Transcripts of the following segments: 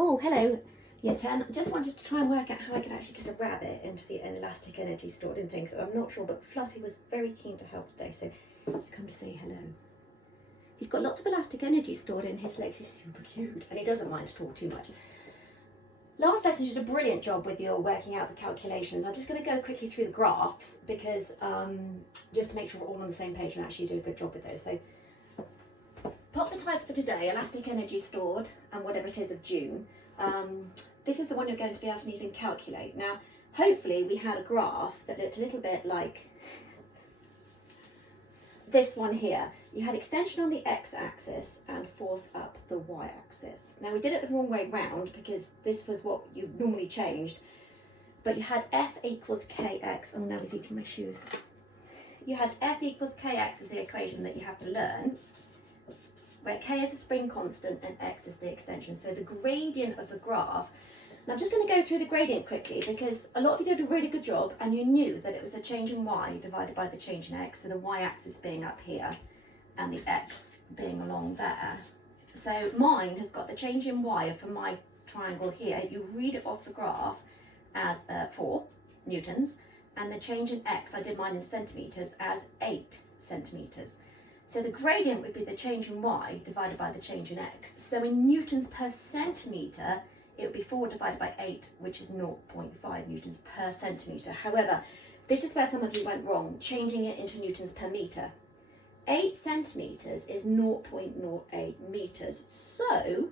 Oh, hello. Yeah, Tan, just wanted to try and work out how I could actually get a rabbit into an elastic energy stored in things. I'm not sure, but Fluffy was very keen to help today, so he's come to say hello. He's got lots of elastic energy stored in his legs. He's super cute, and he doesn't mind to talk too much. Last lesson, you did a brilliant job with your working out the calculations. I'm just going to go quickly through the graphs because just to make sure we're all on the same page and actually do a good job with those. So pop the title for today, elastic energy stored, and whatever it is of June. This is the one you're going to be able to need and calculate. Now, hopefully we had a graph that looked a little bit like this one here. You had extension on the x-axis and force up the y-axis. Now we did it the wrong way round because this was what you normally changed, but you had F equals kx. Oh, now he's eating my shoes. You had F equals kx as the equation that you have to learn, where k is the spring constant and x is the extension. So the gradient of the graph. Now I'm just going to go through the gradient quickly because a lot of you did a really good job and you knew that it was the change in y divided by the change in x, so the y-axis being up here and the x being along there. So mine has got the change in y for my triangle here. You read it off the graph as 4 newtons, and the change in x, I did mine in centimetres, as 8 centimetres. So the gradient would be the change in y divided by the change in x. So in newtons per centimetre, it would be 4 divided by 8, which is 0.5 newtons per centimetre. However, this is where some of you went wrong, changing it into newtons per metre. 8 centimetres is 0.08 metres. So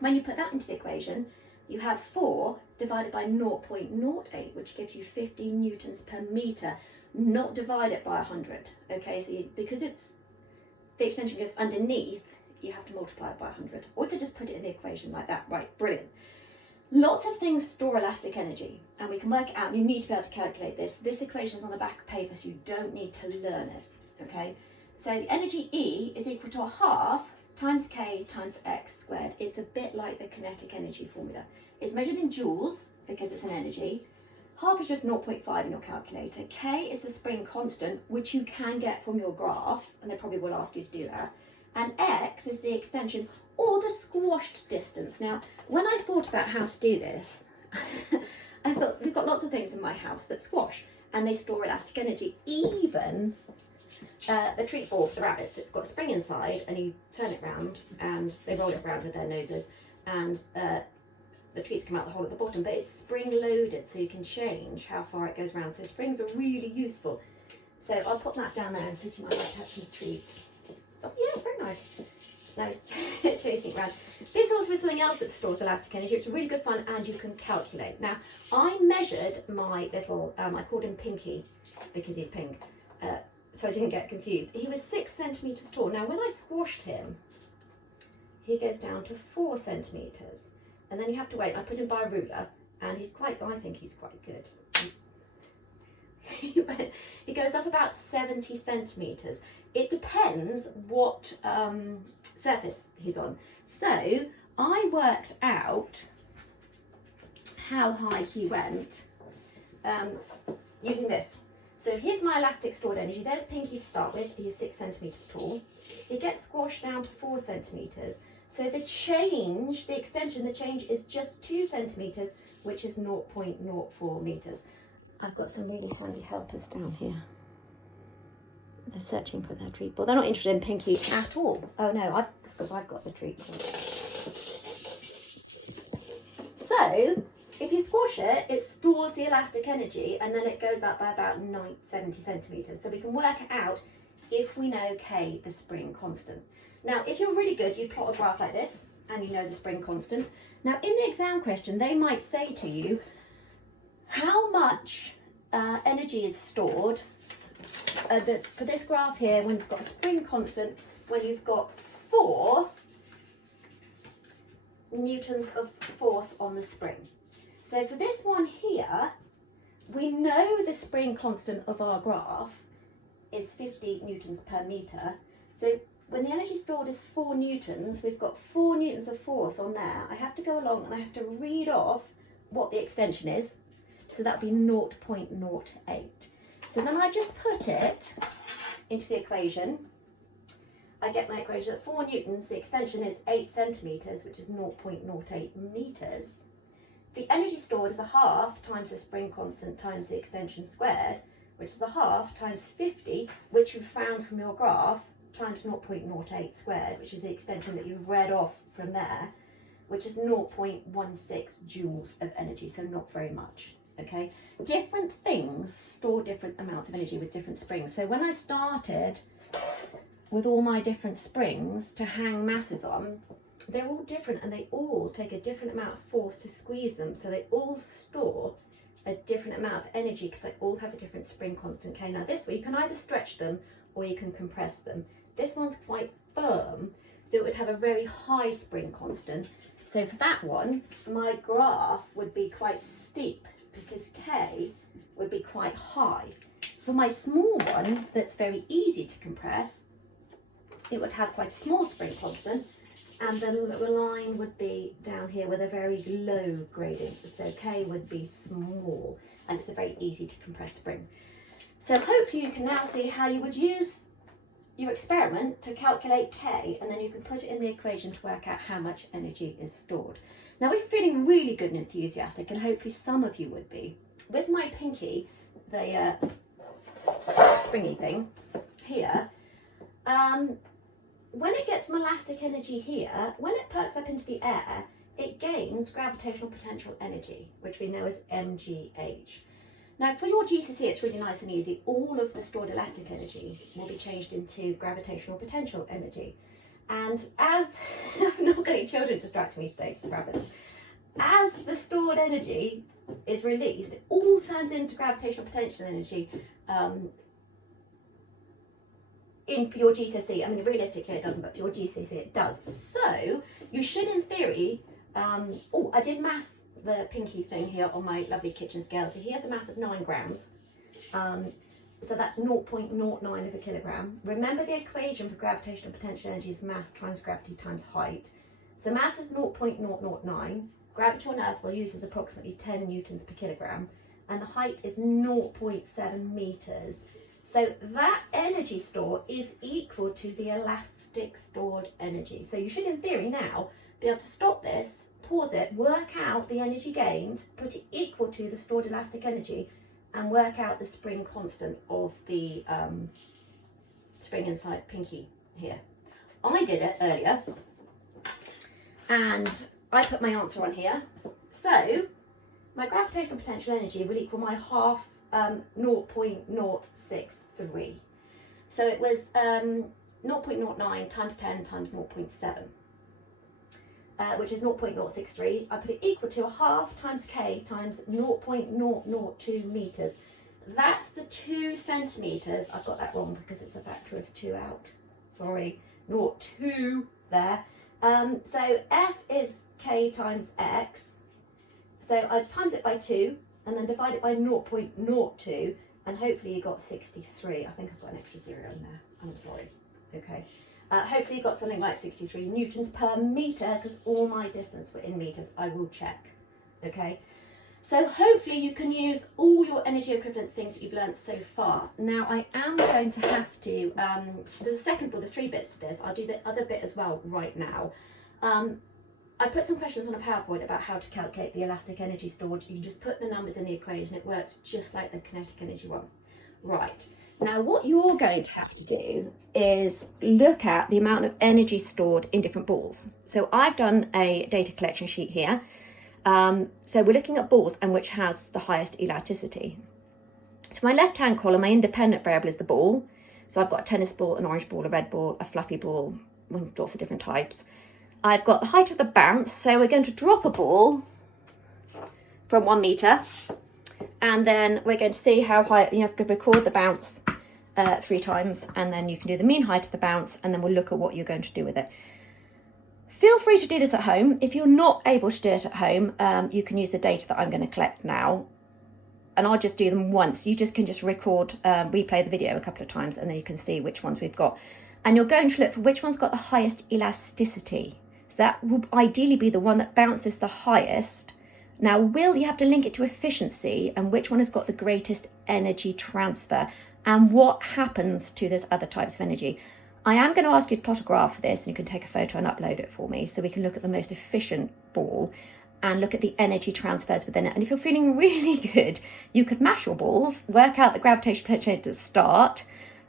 when you put that into the equation, you have 4 divided by 0.08, which gives you 50 newtons per metre, not divided by 100. Okay, so because it's the extension goes underneath, you have to multiply it by 100. Or you could just put it in the equation like that. Right, brilliant. Lots of things store elastic energy, and we can work it out. You need to be able to calculate this. This equation is on the back of paper, so you don't need to learn it. Okay, so the energy E is equal to a half times K times X squared. It's a bit like the kinetic energy formula. It's measured in joules because it's an energy. Half is just 0.5 in your calculator. K is the spring constant, which you can get from your graph, and they probably will ask you to do that. And X is the extension or the squashed distance. Now, when I thought about how to do this, I thought we've got lots of things in my house that squash and they store elastic energy. Even the treat ball for the rabbits, it's got a spring inside and you turn it round and they roll it round with their noses and the treats come out the hole at the bottom, but it's spring loaded so you can change how far it goes round. So springs are really useful. So I'll put that down there and see if you might like to have some treats. Oh yeah, it's very nice. Now it's chasing around. This also is something else that stores elastic energy. It's really good fun and you can calculate. Now, I measured my little, I called him Pinky because he's pink, so I didn't get confused. He was 6 centimetres tall. Now, when I squashed him, he goes down to 4 centimetres. And then you have to wait. I put him by a ruler and he's quite, I think he's quite good. He goes up about 70 centimetres. It depends what surface he's on. So I worked out how high he went using this. So here's my elastic stored energy. There's Pinky to start with. He's 6 centimetres tall. It gets squashed down to 4 centimetres. So the change, the extension, the change is just 2 centimetres, which is 0.04 metres. I've got some really handy helpers down here. They're searching for their treat ball. They're not interested in Pinky at all. Oh no, it's because I've got the treat ball. So, if you squash it, it stores the elastic energy and then it goes up by about 70 centimetres. So we can work it out if we know K, the spring constant. Now, if you're really good, you plot a graph like this and you know the spring constant. Now, in the exam question, they might say to you, how much energy is stored for this graph here when you've got a spring constant, when you've got 4 newtons of force on the spring. So for this one here, we know the spring constant of our graph is 50 newtons per metre. So when the energy stored is 4 newtons, we've got 4 newtons of force on there. I have to go along and I have to read off what the extension is. So that'd be 0.08. So then I just put it into the equation. I get my equation at 4 newtons, the extension is 8 centimetres, which is 0.08 metres. The energy stored is a half times the spring constant times the extension squared, which is a half times 50, which you found from your graph, times 0.08 squared, which is the extension that you've read off from there, which is 0.16 joules of energy, so not very much, okay? Different things store different amounts of energy with different springs. So when I started with all my different springs to hang masses on, they're all different and they all take a different amount of force to squeeze them. So they all store a different amount of energy because they all have a different spring constant K. Now this way you can either stretch them or you can compress them. This one's quite firm, so it would have a very high spring constant. So for that one, my graph would be quite steep because K would be quite high. For my small one, that's very easy to compress, it would have quite a small spring constant, and the line would be down here with a very low gradient. So K would be small, and it's a very easy to compress spring. So hopefully you can now see how you would use your experiment to calculate K, and then you can put it in the equation to work out how much energy is stored. Now we're feeling really good and enthusiastic, and hopefully some of you would be. With my pinky, the springy thing here, when it gets some elastic energy here, when it perks up into the air, it gains gravitational potential energy, which we know as mgh. Now for your GCSE, it's really nice and easy. All of the stored elastic energy will be changed into gravitational potential energy. And as, I've not got any children distracting me today, just rabbits, as the stored energy is released, it all turns into gravitational potential energy for your GCSE. I mean, realistically it doesn't, but for your GCSE it does. So you should, in theory, oh, I did mass the pinky thing here on my lovely kitchen scale. So he has a mass of 9 grams. So that's 0.09 of a kilogram. Remember the equation for gravitational potential energy is mass times gravity times height. So mass is 0.009. Gravity on Earth we'll use is approximately 10 newtons per kilogram. And the height is 0.7 meters. So that energy store is equal to the elastic stored energy. So you should, in theory now, be able to stop this, pause it, work out the energy gained, put it equal to the stored elastic energy, and work out the spring constant of the spring inside pinky here. I did it earlier, and I put my answer on here. So my gravitational potential energy will equal my half 0.063. So it was 0.09 times 10 times 0.7. Which is 0.063. I put it equal to a half times K times 0.002 meters. That's the 2 centimeters. I've got that wrong because it's a factor of 2 out. Sorry, 0.2 there. So F is K times X. So I times it by 2 and then divide it by 0.02, and hopefully you got 63. I think I've got an extra 0 in there. I'm sorry. Okay. Hopefully you got something like 63 newtons per metre, because all my distance were in metres. I will check. Okay, so hopefully you can use all your energy equivalence things that you've learned so far. Now I am going to have to, there's a second, well there's 3 bits to this. I'll do the other bit as well right now. I put some questions on a PowerPoint about how to calculate the elastic energy stored. You just put the numbers in the equation. It works just like the kinetic energy one. Right. Now what you're going to have to do is look at the amount of energy stored in different balls. So I've done a data collection sheet here. So we're looking at balls and which has the highest elasticity. So my left-hand column, my independent variable is the ball. So I've got a tennis ball, an orange ball, a red ball, a fluffy ball, lots of different types. I've got the height of the bounce. So we're going to drop a ball from 1 metre. And then we're going to see how high, you have to record the bounce 3 times, and then you can do the mean height of the bounce, and then we'll look at what you're going to do with it. Feel free to do this at home. If you're not able to do it at home, you can use the data that I'm going to collect now, and I'll just do them once. You just can just record, replay the video a couple of times, and then you can see which ones we've got. And you're going to look for which one's got the highest elasticity. So that will ideally be the one that bounces the highest. Now, you have to link it to efficiency and which one has got the greatest energy transfer and what happens to those other types of energy. I am going to ask you to plot a graph for this, and you can take a photo and upload it for me so we can look at the most efficient ball and look at the energy transfers within it. And if you're feeling really good, you could mash your balls, work out the gravitational potential at the start,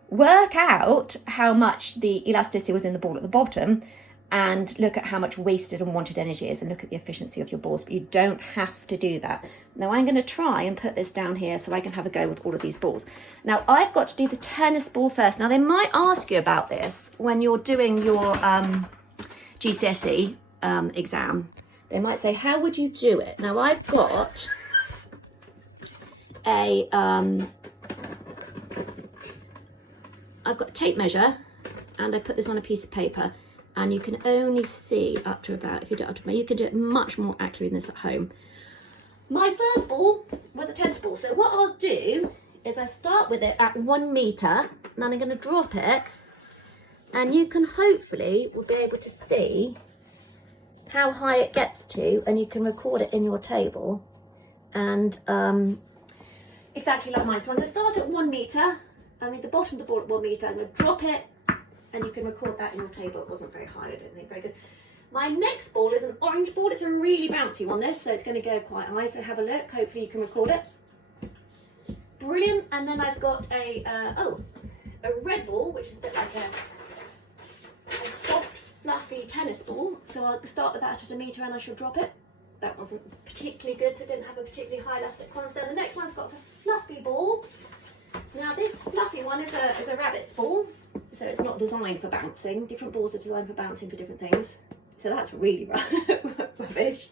work out how much the elasticity was in the ball at the bottom, and look at how much wasted and wanted energy is, and look at the efficiency of your balls. But you don't have to do that. Now I'm going to try and put this down here so I can have a go with all of these balls. Now I've got to do the tennis ball first. Now they might ask you about this when you're doing your GCSE exam. They might say, how would you do it? Now I've got a tape measure, and I put this on a piece of paper, and you can only see up to about, if you do it up to, you can do it much more accurately than this at home. My first ball was a tennis ball. So what I'll do is I start with it at 1 meter, and then I'm going to drop it, and you can hopefully will be able to see how high it gets to, and you can record it in your table, and exactly like mine. So I'm going to start at 1 meter. I mean the bottom of the ball at 1 meter. I'm going to drop it, and you can record that in your table. It wasn't very high, I don't think, very good. My next ball is an orange ball. It's a really bouncy one, this, so it's going to go quite high. So have a look. Hopefully you can record it. Brilliant. And then I've got a red ball, which is a bit like a soft, fluffy tennis ball. So I'll start with that at 1 meter, and I shall drop it. That wasn't particularly good, so it didn't have a particularly high elastic constant. The next one's got a fluffy ball. Now this fluffy one is a rabbit's ball, so it's not designed for bouncing. Different balls are designed for bouncing for different things. So that's really rubbish.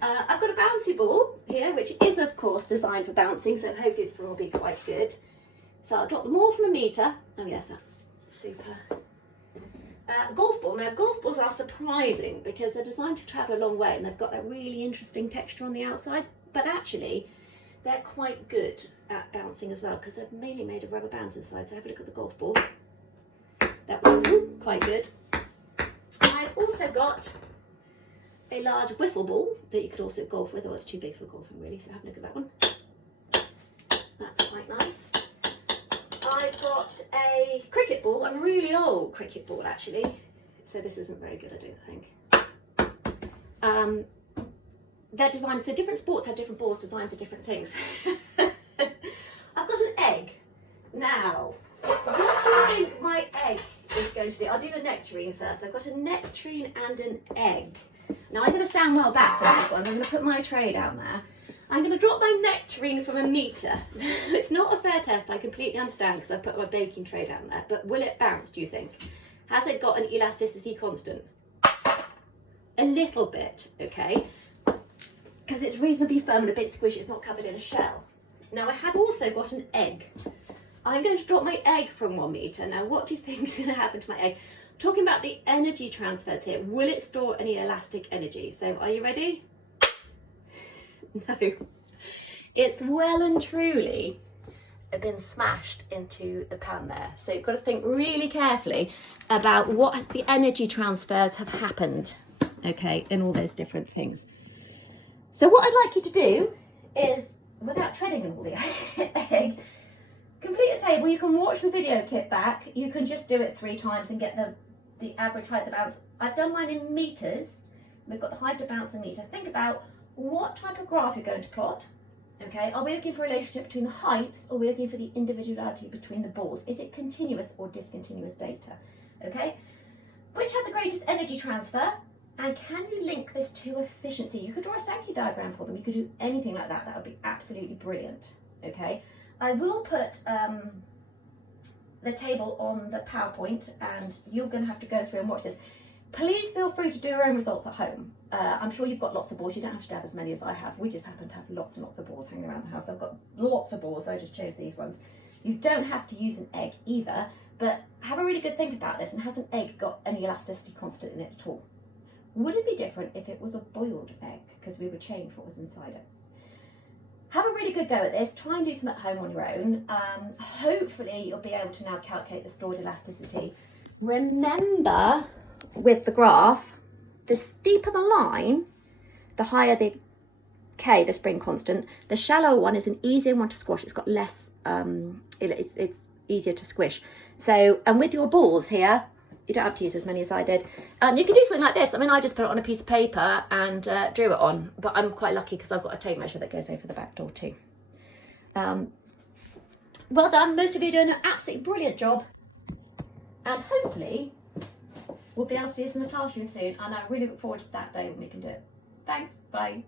I've got a bouncy ball here, which is of course designed for bouncing, so hopefully this one will be quite good. So I'll drop them all from 1 meter. Oh yes, that's super. Golf ball. Now golf balls are surprising because they're designed to travel a long way, and they've got that really interesting texture on the outside, but actually they're quite good at bouncing as well because they've mainly made of rubber bands inside. So have a look at the golf ball. That was quite good. I've also got a large wiffle ball that you could also golf with, or it's too big for golfing really, so have a look at that one. That's quite nice. I've got a cricket ball, a really old cricket ball actually, so this isn't very good, I don't think. They're designed, so different sports have different balls designed for different things. I've got an egg. Now, what do you think my egg is going to do? I'll do the nectarine first. I've got a nectarine and an egg. Now I'm going to stand well back for this one. I'm going to put my tray down there. I'm going to drop my nectarine from 1 meter. It's not a fair test, I completely understand, because I put my baking tray down there, but will it bounce, do you think? Has it got an elasticity constant? A little bit, okay? Because it's reasonably firm and a bit squishy, it's not covered in a shell. Now I have also got an egg. I'm going to drop my egg from 1 meter. Now what do you think is going to happen to my egg? Talking about the energy transfers here, will it store any elastic energy? So are you ready? No. It's well and truly been smashed into the pan there. So you've got to think really carefully about what the energy transfers have happened, okay, in all those different things. So what I'd like you to do is, without treading on all the egg, complete a table. You can watch the video clip back. You can just do it 3 times and get the average height of the bounce. I've done mine in meters. We've got the height of bounce in meters. Think about what type of graph you're going to plot. Okay, are we looking for a relationship between the heights, or are we looking for the individuality between the balls? Is it continuous or discontinuous data? Okay, which had the greatest energy transfer? And can you link this to efficiency? You could draw a Sankey diagram for them. You could do anything like that. That would be absolutely brilliant. Okay, I will put the table on the PowerPoint, and you're going to have to go through and watch this. Please feel free to do your own results at home. I'm sure you've got lots of balls. You don't have to have as many as I have. We just happen to have lots and lots of balls hanging around the house. I've got lots of balls, so I just chose these ones. You don't have to use an egg either, but have a really good think about this. And has an egg got any elasticity constant in it at all? Would it be different if it was a boiled egg? Because we would change what was inside it. Have a really good go at this. Try and do some at home on your own. Hopefully you'll be able to now calculate the stored elasticity. Remember, with the graph, the steeper the line, the higher the K, the spring constant. The shallow one is an easier one to squash. It's got less, it's easier to squish. So, and with your balls here, you don't have to use as many as I did. You can do something like this. I mean, I just put it on a piece of paper and drew it on, but I'm quite lucky because I've got a tape measure that goes over the back door too. Well done. Most of you are doing an absolutely brilliant job. And hopefully we'll be able to do this in the classroom soon. And I really look forward to that day when we can do it. Thanks. Bye.